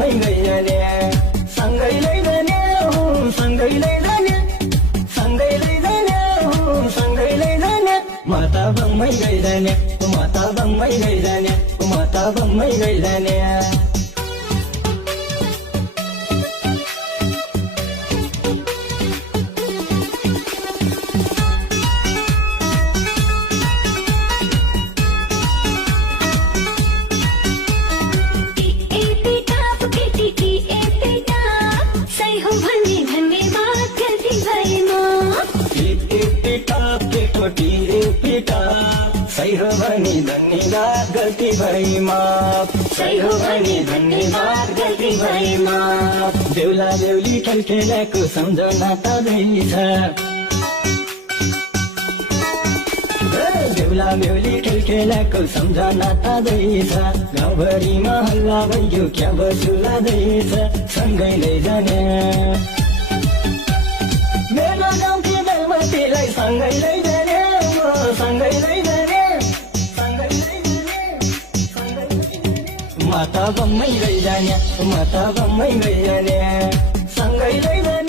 बम्मै गइरहने सँगै लैजाने सँगै लैजाने सँगै लैजाने सँगै लैजाने म त बम्मै गइरहने म त बम्मै गइरहने म त बम्मै गइरहने सही हो भने धन्यवाद गल्ती भएमा सही हो भने धन्यवाद गल्ती भएमा बेहुला बेहुली खेलखेलाको सम्झना ताजै छ बेहुला बेहुली खेलखेलाको सम्झना ताजै छ गाउँभरिमा हल्ला भयो क्या बसुलादैछ सँगै लैजाने मेरो गाउँकी बेलमतीलाई सँगै लैजाने सँगै लैजाने म त बम्मै लैजाने म त बम्मै लैजाने सँगै लैजाने